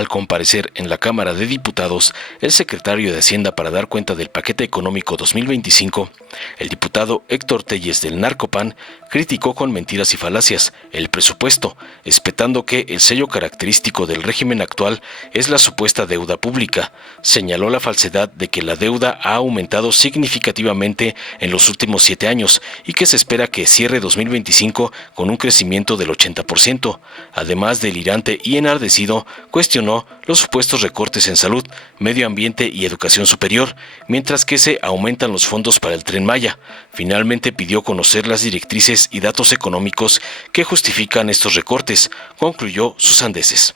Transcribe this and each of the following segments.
Al comparecer en la Cámara de Diputados, el secretario de Hacienda para dar cuenta del paquete económico 2025, el diputado Héctor Telles del Narcopan criticó con mentiras y falacias el presupuesto, espetando que el sello característico del régimen actual es la supuesta deuda pública. Señaló la falsedad de que la deuda ha aumentado significativamente en los últimos 7 años y que se espera que cierre 2025 con un crecimiento del 80%. Además, delirante y enardecido, cuestionó los supuestos recortes en salud, medio ambiente y educación superior, mientras que se aumentan los fondos para el Tren Maya. Finalmente pidió conocer las directrices y datos económicos que justifican estos recortes, concluyó sus sandeces.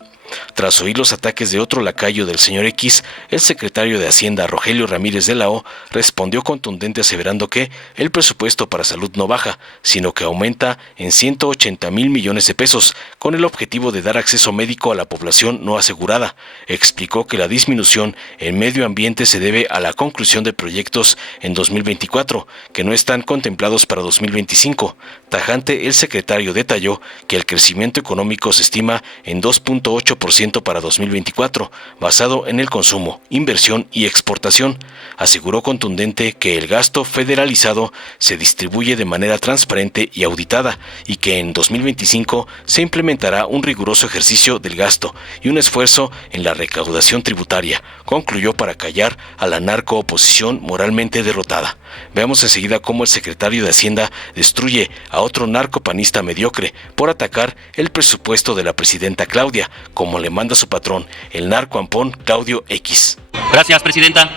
Tras oír los ataques de otro lacayo del señor X, el secretario de Hacienda, Rogelio Ramírez de la O, respondió contundente aseverando que el presupuesto para salud no baja, sino que aumenta en 180,000 millones de pesos, con el objetivo de dar acceso médico a la población no asegurada. Explicó que la disminución en medio ambiente se debe a la conclusión de proyectos en 2024, que no están contemplados para 2025. Tajante, el secretario detalló que el crecimiento económico se estima en 2.8% para 2024, basado en el consumo, inversión y exportación. Aseguró contundente que el gasto federalizado se distribuye de manera transparente y auditada y que en 2025 se implementará un riguroso ejercicio del gasto y un esfuerzo en la recaudación tributaria, concluyó para callar a la narcooposición moralmente derrotada. Veamos enseguida cómo el secretario de Hacienda destruye a otro narcopanista mediocre por atacar el presupuesto de la presidenta Claudia, como le manda su patrón, el narcoampón Claudio X. Gracias, presidenta.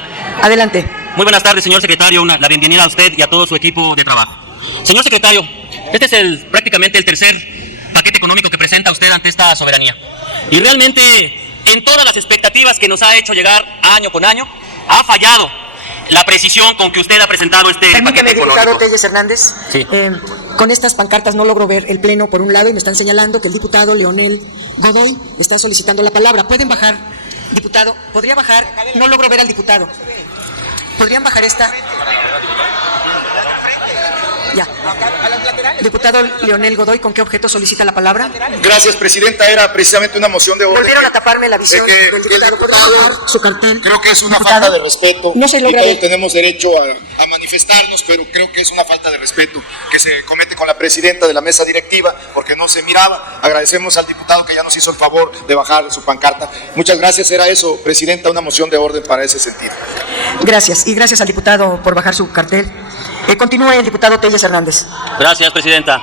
Adelante. Muy buenas tardes, señor secretario. La bienvenida a usted y a todo su equipo de trabajo. Señor secretario, este es prácticamente el tercer paquete económico que presenta usted ante esta soberanía. Y realmente, en todas las expectativas que nos ha hecho llegar año con año, ha fallado la precisión con que usted ha presentado este paquete económico. Diputado Telles Hernández. Sí. Con estas pancartas no logro ver el pleno por un lado y me están señalando que el diputado Leonel Godoy está solicitando la palabra. ¿Pueden bajar, diputado? ¿Podría bajar? No logro ver al diputado. ¿Podrían bajar esta? Ya. Diputado Leonel Godoy, ¿con qué objeto solicita la palabra? Gracias, presidenta. Era precisamente una moción de orden. Volvieron a taparme la visión del diputado. ¿Podría bajar su cartel? Creo que es una Diputado, falta de respeto. no se y logra todos ver. tenemos derecho a manifestarnos, pero creo que es una falta de respeto que se comete con la presidenta de la mesa directiva porque no se miraba. Agradecemos al diputado que ya nos hizo el favor de bajar su pancarta. Muchas gracias. Era eso, presidenta, una moción de orden para ese sentido. Gracias. Y gracias al diputado por bajar su cartel. Continúe el diputado Telles Hernández. Gracias, presidenta.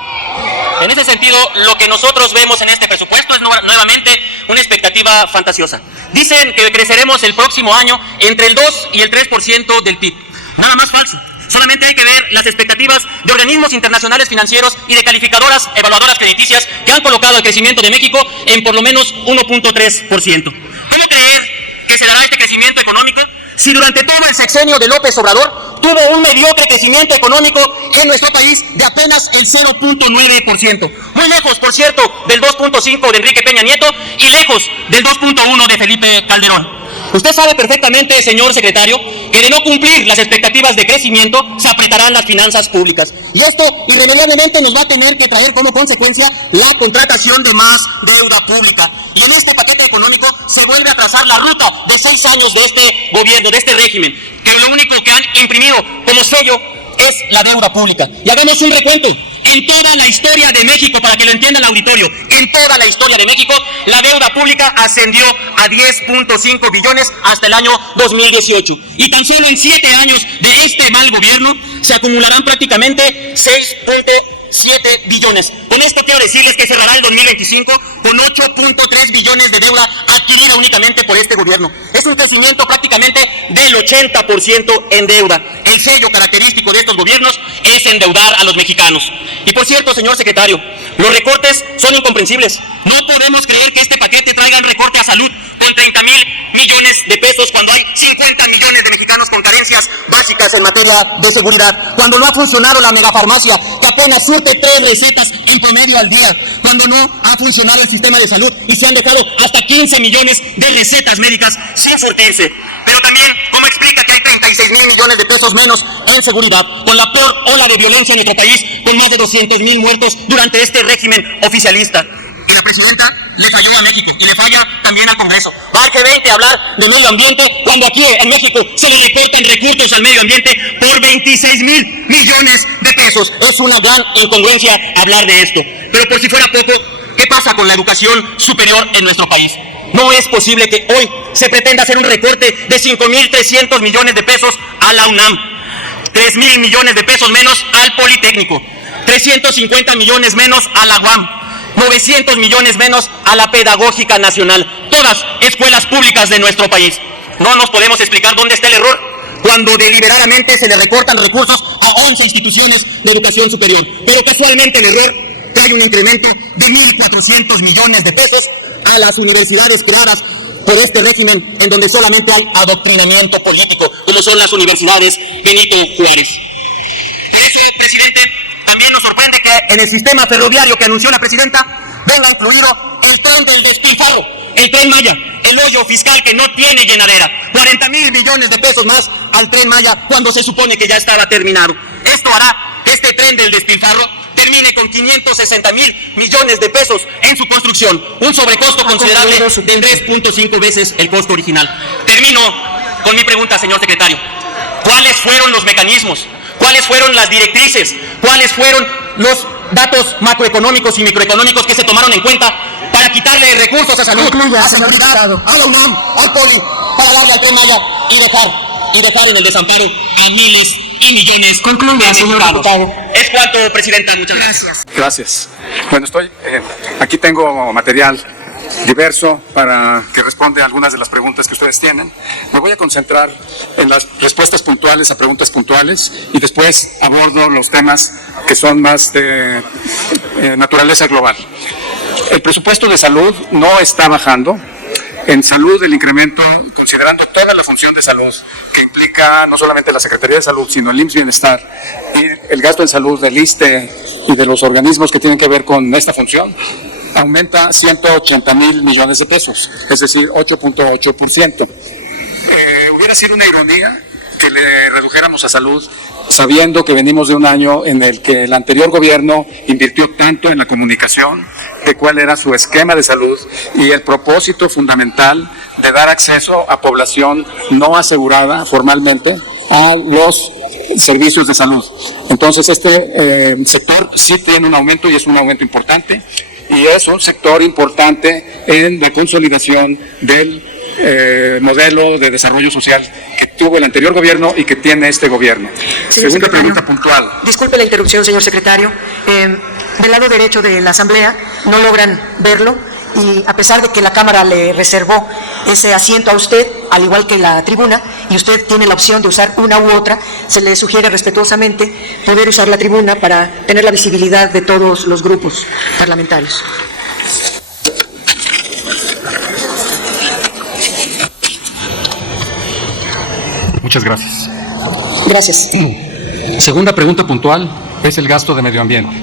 En ese sentido, lo que nosotros vemos en este presupuesto es nuevamente una expectativa fantasiosa. Dicen que creceremos el próximo año entre el 2 y el 3% del PIB. Nada más falso. Solamente hay que ver las expectativas de organismos internacionales financieros y de calificadoras evaluadoras crediticias que han colocado el crecimiento de México en por lo menos 1.3%. ¿Cómo creer que se dará este crecimiento económico si durante todo el sexenio de López Obrador tuvo un mediocre crecimiento económico en nuestro país de apenas el 0.9%? Muy lejos, por cierto, del 2.5% de Enrique Peña Nieto y lejos del 2.1% de Felipe Calderón. Usted sabe perfectamente, señor secretario, que de no cumplir las expectativas de crecimiento se apretarán las finanzas públicas. Y esto irremediablemente nos va a tener que traer como consecuencia la contratación de más deuda pública. Y en este paquete económico se vuelve a trazar la ruta de 6 años de este gobierno, de este régimen, que lo único que han imprimido como sello es la deuda pública. Y hagamos un recuento. En toda la historia de México, para que lo entienda el auditorio, en toda la historia de México, la deuda pública ascendió a 10.5 billones hasta el año 2018. Y tan solo en 7 años de este mal gobierno se acumularán prácticamente 6.7 billones. Con esto quiero decirles que cerrará el 2025 con 8.3 billones de deuda adquirida únicamente por este gobierno. Es un crecimiento prácticamente del 80% en deuda. El sello característico de estos gobiernos es endeudar a los mexicanos. Y por cierto, señor secretario, los recortes son incomprensibles. No podemos creer que este paquete traiga un recorte a salud con 30,000 millones de pesos cuando hay 50 millones de mexicanos con carencias básicas en materia de seguridad, cuando no ha funcionado la megafarmacia que apenas surte 3 recetas en promedio al día, cuando no ha funcionado el sistema de salud y se han dejado hasta 15 millones de recetas médicas sin surtirse. Pero también, ¿cómo explica que hay 36,000 millones de pesos menos en seguridad, con la peor ola de violencia en nuestro país, con más de 200,000 muertos durante este régimen oficialista? Y la presidenta le falló a México y le falla también al Congreso. Va al G20 a hablar de medio ambiente cuando aquí en México se le recortan recursos al medio ambiente por 26,000 millones de pesos. Es una gran incongruencia hablar de esto. Pero por si fuera poco, ¿qué pasa con la educación superior en nuestro país? No es posible que hoy se pretenda hacer un recorte de 5,300 millones de pesos a la UNAM, 3,000 millones de pesos menos al Politécnico, 350 millones menos a la UAM, 900 millones menos a la Pedagógica Nacional, todas escuelas públicas de nuestro país. No nos podemos explicar dónde está el error cuando deliberadamente se le recortan recursos a 11 instituciones de educación superior. Pero casualmente el error trae un incremento de 1,400 millones de pesos a las universidades creadas por este régimen, en donde solamente hay adoctrinamiento político, como son las universidades Benito Juárez. Por eso, presidente, también nos sorprende que en el sistema ferroviario que anunció la presidenta venga incluido el tren del despilfarro, el Tren Maya, el hoyo fiscal que no tiene llenadera, 40,000 millones de pesos más al Tren Maya cuando se supone que ya estaba terminado. Esto hará que este tren del despilfarro termine con 560,000 millones de pesos en su construcción, un sobrecosto considerable de 3.5 veces el costo original. Termino con mi pregunta, señor secretario. ¿Cuáles fueron los mecanismos? ¿Cuáles fueron las directrices? ¿Cuáles fueron los datos macroeconómicos y microeconómicos que se tomaron en cuenta para quitarle recursos a salud, a seguridad, a la UNAM, al Poli, para darle al Tren Maya y dejar en el desamparo a miles y millones de mexicanos? Es cuanto, presidenta. Muchas gracias. Gracias. Bueno, aquí tengo material diverso para que responda a algunas de las preguntas que ustedes tienen. Me voy a concentrar en las respuestas puntuales a preguntas puntuales y después abordo los temas que son más de naturaleza global. El presupuesto de salud no está bajando. En salud, el incremento, considerando toda la función de salud que implica no solamente la Secretaría de Salud, sino el IMSS Bienestar y el gasto en salud del ISSSTE y de los organismos que tienen que ver con esta función, aumenta 180,000 millones de pesos, es decir, 8.8%. Hubiera sido una ironía que le redujéramos a salud sabiendo que venimos de un año en el que el anterior gobierno invirtió tanto en la comunicación de cuál era su esquema de salud y el propósito fundamental de dar acceso a población no asegurada formalmente a los servicios de salud. Entonces este sector sí tiene un aumento y es un aumento importante y es un sector importante en la consolidación del modelo de desarrollo social que tuvo el anterior gobierno y que tiene este gobierno. Segunda pregunta puntual. Disculpe la interrupción, señor secretario. Del lado derecho de la Asamblea no logran verlo y a pesar de que la Cámara le reservó ese asiento a usted, al igual que la tribuna, y usted tiene la opción de usar una u otra, se le sugiere respetuosamente poder usar la tribuna para tener la visibilidad de todos los grupos parlamentarios. Muchas gracias. Gracias. Segunda pregunta puntual es el gasto de medio ambiente.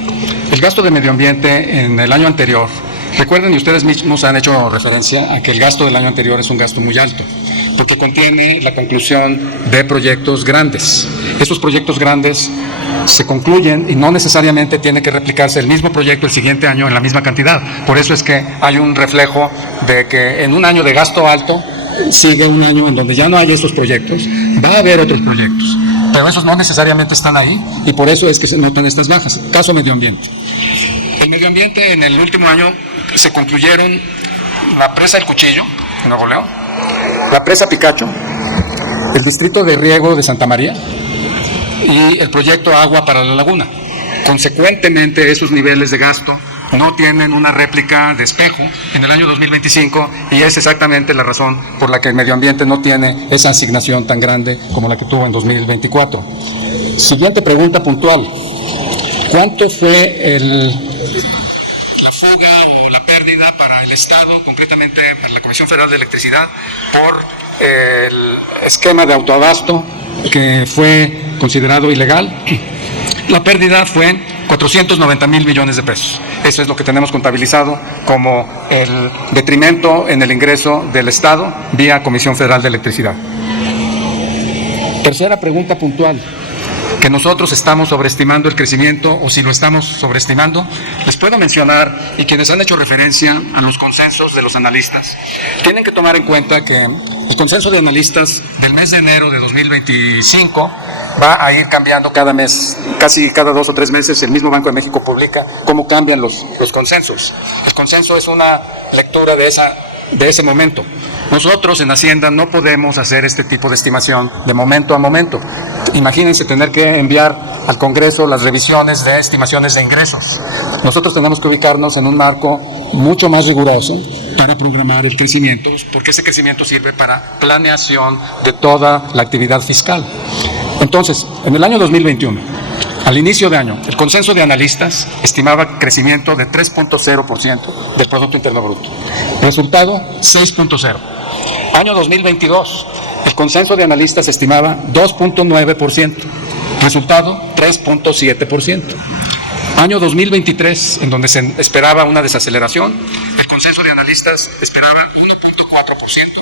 El gasto de medio ambiente en el año anterior, recuerden y ustedes mismos han hecho referencia a que el gasto del año anterior es un gasto muy alto, porque contiene la conclusión de proyectos grandes. Esos proyectos grandes se concluyen y no necesariamente tiene que replicarse el mismo proyecto el siguiente año en la misma cantidad. Por eso es que hay un reflejo de que en un año de gasto alto sigue un año en donde ya no hay estos proyectos, va a haber otros proyectos, pero esos no necesariamente están ahí y por eso es que se notan estas bajas. Caso medio ambiente. El medio ambiente en el último año se concluyeron la presa El Cuchillo, en Nuevo León, la presa Picacho, el distrito de riego de Santa María y el proyecto Agua para la Laguna. Consecuentemente, esos niveles de gasto no tienen una réplica de espejo en el año 2025 y es exactamente la razón por la que el medio ambiente no tiene esa asignación tan grande como la que tuvo en 2024. Siguiente pregunta puntual. ¿Cuánto fue la fuga o la pérdida para el Estado, concretamente para la Comisión Federal de Electricidad, por el esquema de autoabasto que fue considerado ilegal? La pérdida fue 490,000 millones de pesos. Eso es lo que tenemos contabilizado como el detrimento en el ingreso del Estado vía Comisión Federal de Electricidad. Tercera pregunta puntual. que nosotros estamos sobreestimando el crecimiento o si lo estamos sobreestimando, les puedo mencionar, y quienes han hecho referencia a los consensos de los analistas, tienen que tomar en cuenta que el consenso de analistas del mes de enero de 2025 va a ir cambiando cada mes, casi cada 2 o 3 meses. El mismo Banco de México publica cómo cambian los consensos. El consenso es una lectura de ese momento. Nosotros en Hacienda no podemos hacer este tipo de estimación de momento a momento. Imagínense tener que enviar al Congreso las revisiones de estimaciones de ingresos. Nosotros tenemos que ubicarnos en un marco mucho más riguroso para programar el crecimiento, porque ese crecimiento sirve para planeación de toda la actividad fiscal. Entonces, en el año 2021, al inicio de año, el consenso de analistas estimaba crecimiento de 3.0% del Producto Interno Bruto. Resultado, 6.0%. Año 2022, el consenso de analistas estimaba 2.9%. Resultado, 3.7%. Año 2023, en donde se esperaba una desaceleración, el consenso de analistas esperaba 1.4%.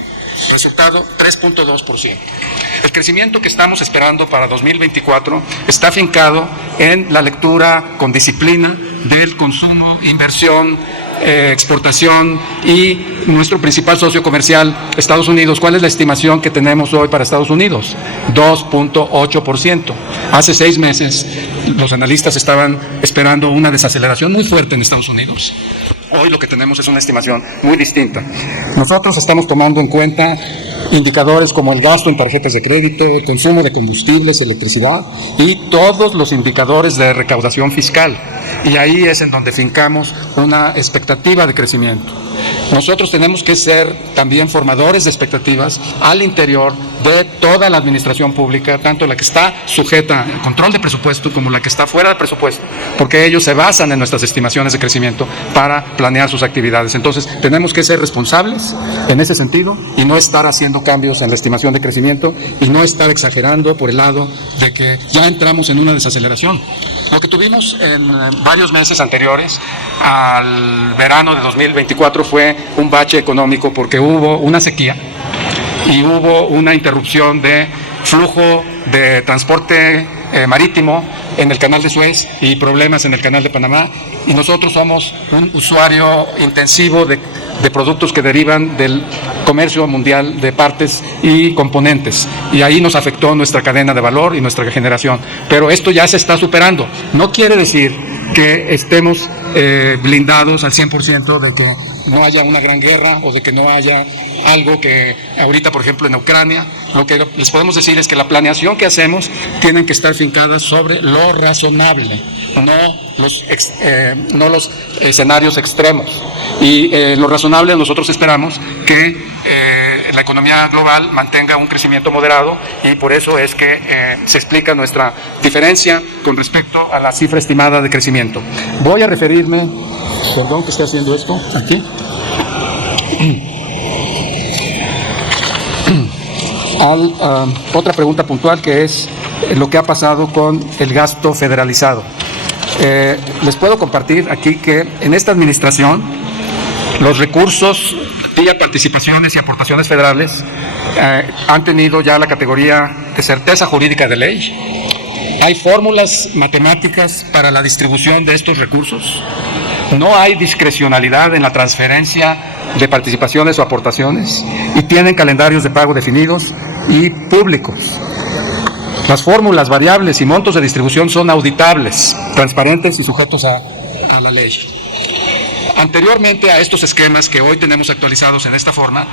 Resultado, 3.2%. El crecimiento que estamos esperando para 2024 está afincado en la lectura con disciplina del consumo, inversión, exportación y nuestro principal socio comercial, Estados Unidos. ¿Cuál es la estimación que tenemos hoy para Estados Unidos? 2.8%. Hace 6 meses los analistas estaban esperando una desaceleración muy fuerte en Estados Unidos. Hoy lo que tenemos es una estimación muy distinta. Nosotros estamos tomando en cuenta indicadores como el gasto en tarjetas de crédito, el consumo de combustibles, electricidad y todos los indicadores de recaudación fiscal. Y ahí es en donde fincamos una expectativa de crecimiento. Nosotros tenemos que ser también formadores de expectativas al interior de toda la administración pública, tanto la que está sujeta al control de presupuesto como la que está fuera de presupuesto, porque ellos se basan en nuestras estimaciones de crecimiento para planear sus actividades. Entonces, tenemos que ser responsables en ese sentido y no estar haciendo cambios en la estimación de crecimiento y no estar exagerando por el lado de que ya entramos en una desaceleración. Lo que tuvimos en varios meses anteriores al verano de 2024 fue un bache económico porque hubo una sequía y hubo una interrupción de flujo de transporte marítimo en el canal de Suez y problemas en el canal de Panamá, y nosotros somos un usuario intensivo de productos que derivan del comercio mundial de partes y componentes, y ahí nos afectó nuestra cadena de valor y nuestra generación, pero esto ya se está superando. No quiere decir que estemos blindados al 100% de que no haya una gran guerra o de que no haya algo que ahorita, por ejemplo, en Ucrania. Lo que les podemos decir es que la planeación que hacemos tienen que estar fincadas sobre lo razonable, no los escenarios extremos. Y lo razonable, nosotros esperamos que la economía global mantenga un crecimiento moderado, y por eso es que se explica nuestra diferencia con respecto a la cifra estimada de crecimiento. Voy a referirme, perdón que esté haciendo esto aquí, a otra pregunta puntual, que es lo que ha pasado con el gasto federalizado. Les puedo compartir aquí que en esta administración los recursos vía participaciones y aportaciones federales han tenido ya la categoría de certeza jurídica de ley. Hay fórmulas matemáticas para la distribución de estos recursos. No hay discrecionalidad en la transferencia de participaciones o aportaciones, y tienen calendarios de pago definidos y públicos. Las fórmulas, variables y montos de distribución son auditables, transparentes y sujetos a la ley. Anteriormente a estos esquemas que hoy tenemos actualizados en esta forma,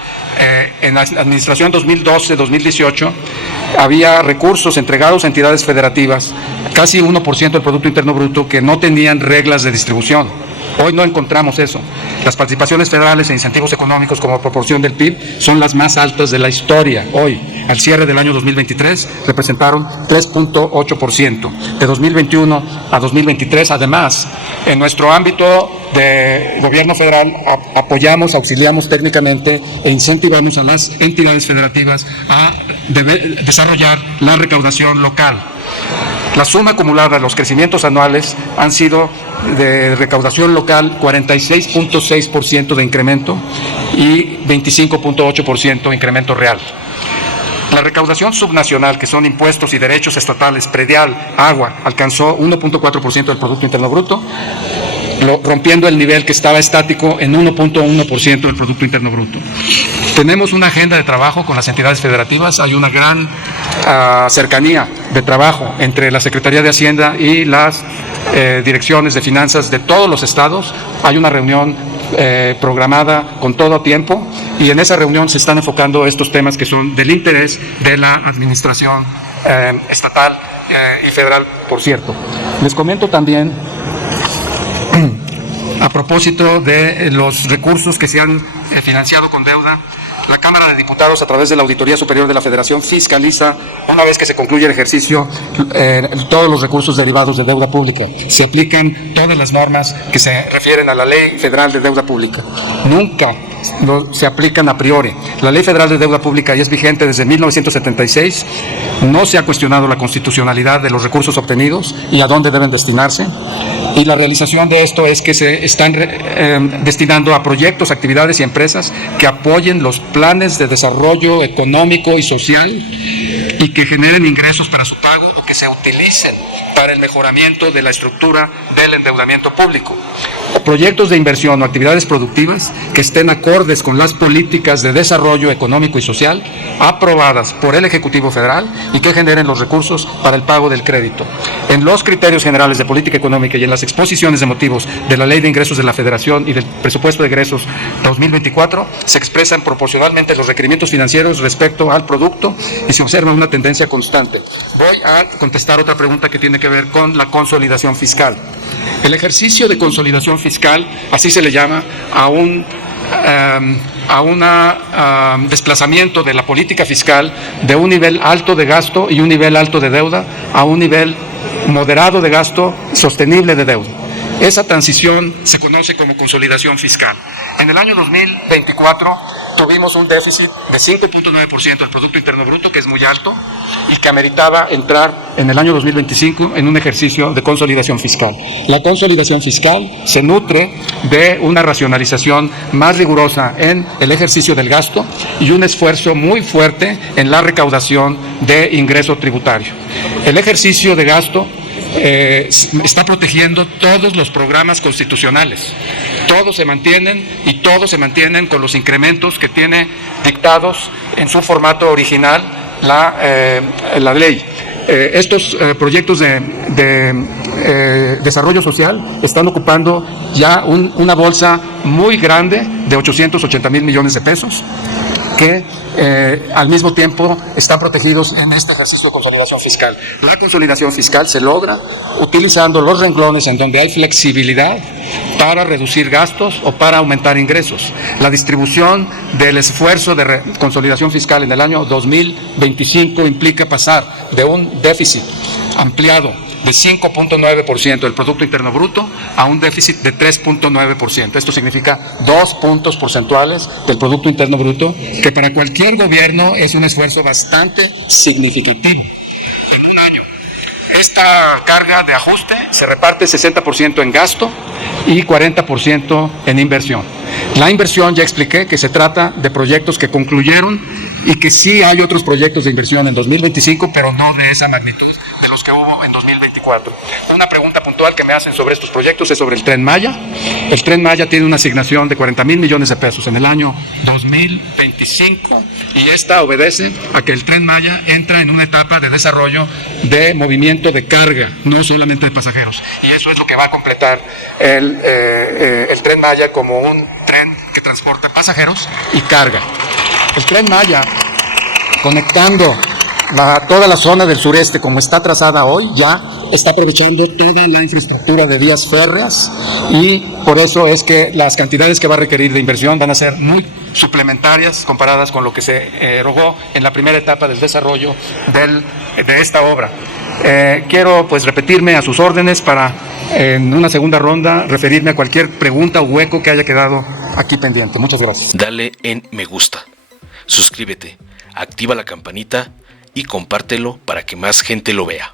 en la administración 2012-2018 había recursos entregados a entidades federativas, casi 1% del Producto Interno Bruto, que no tenían reglas de distribución. Hoy no encontramos eso. Las participaciones federales e incentivos económicos como proporción del PIB son las más altas de la historia. Hoy, al cierre del año 2023, representaron 3.8%. De 2021 a 2023, además, en nuestro ámbito de gobierno federal apoyamos, auxiliamos técnicamente e incentivamos a las entidades federativas a desarrollar la recaudación local. La suma acumulada de los crecimientos anuales han sido de recaudación local 46.6% de incremento y 25.8% de incremento real. La recaudación subnacional, que son impuestos y derechos estatales, predial, agua, alcanzó 1.4% del Producto Interno Bruto, rompiendo el nivel que estaba estático en 1.1% del Producto Interno Bruto. Tenemos una agenda de trabajo con las entidades federativas, hay una gran cercanía de trabajo entre la Secretaría de Hacienda y las direcciones de finanzas de todos los estados. Hay una reunión programada con todo tiempo y en esa reunión se están enfocando estos temas que son del interés de la administración estatal y federal, por cierto. Les comento también, a propósito de los recursos que se han financiado con deuda, la Cámara de Diputados, a través de la Auditoría Superior de la Federación, fiscaliza, una vez que se concluye el ejercicio, todos los recursos derivados de deuda pública. Se aplican todas las normas que se refieren a la Ley Federal de Deuda Pública. Nunca se aplican a priori. La Ley Federal de Deuda Pública ya es vigente desde 1976. No se ha cuestionado la constitucionalidad de los recursos obtenidos y a dónde deben destinarse. Y la realización de esto es que se están destinando a proyectos, actividades y empresas que apoyen los planes de desarrollo económico y social y que generen ingresos para su pago o que se utilicen para el mejoramiento de la estructura del endeudamiento público. Proyectos de inversión o actividades productivas que estén acordes con las políticas de desarrollo económico y social aprobadas por el Ejecutivo Federal y que generen los recursos para el pago del crédito. En los criterios generales de política económica y en las exposiciones de motivos de la Ley de Ingresos de la Federación y del Presupuesto de Egresos 2024 se expresan proporcionalmente los requerimientos financieros respecto al producto y se observa una tendencia constante. Voy a contestar otra pregunta que tiene que ver con la consolidación fiscal. El ejercicio de consolidación fiscal, así se le llama a un desplazamiento de la política fiscal de un nivel alto de gasto y un nivel alto de deuda a un nivel moderado de gasto sostenible de deuda. Esa transición se conoce como consolidación fiscal. En el año 2024 tuvimos un déficit de 5.9% del Producto Interno Bruto, que es muy alto, y que ameritaba entrar en el año 2025 en un ejercicio de consolidación fiscal. La consolidación fiscal se nutre de una racionalización más rigurosa en el ejercicio del gasto y un esfuerzo muy fuerte en la recaudación de ingreso tributario. El ejercicio de gasto está protegiendo todos los programas constitucionales. Todos se mantienen y todos se mantienen con los incrementos que tiene dictados en su formato original la ley. Estos proyectos de desarrollo social están ocupando ya una bolsa muy grande de 880,000 millones de pesos que al mismo tiempo están protegidos en este ejercicio de consolidación fiscal. La consolidación fiscal se logra utilizando los renglones en donde hay flexibilidad para reducir gastos o para aumentar ingresos. La distribución del esfuerzo de consolidación fiscal en el año 2025 implica pasar de un déficit ampliado de 5.9% del Producto Interno Bruto a un déficit de 3.9%. Esto significa 2 puntos porcentuales del Producto Interno Bruto, que para cualquier gobierno es un esfuerzo bastante significativo. En un año, esta carga de ajuste se reparte 60% en gasto y 40% en inversión. La inversión, ya expliqué que se trata de proyectos que concluyeron y que sí hay otros proyectos de inversión en 2025, pero no de esa magnitud de los que hubo en 2024. Una pregunta puntual que me hacen sobre estos proyectos es sobre el Tren Maya. El Tren Maya tiene una asignación de 40,000 millones de pesos en el año 2025 y esta obedece a que el Tren Maya entra en una etapa de desarrollo de movimiento de carga, no solamente de pasajeros. Y eso es lo que va a completar el Tren Maya como un tren que transporta pasajeros y carga. El Tren Maya, conectando toda la zona del sureste como está trazada hoy, ya está aprovechando toda la infraestructura de vías férreas y por eso es que las cantidades que va a requerir de inversión van a ser muy suplementarias comparadas con lo que se erogó en la primera etapa del desarrollo de esta obra. Quiero pues repetirme a sus órdenes para en una segunda ronda referirme a cualquier pregunta o hueco que haya quedado aquí pendiente. Muchas gracias. Dale en me gusta, suscríbete, activa la campanita y compártelo para que más gente lo vea.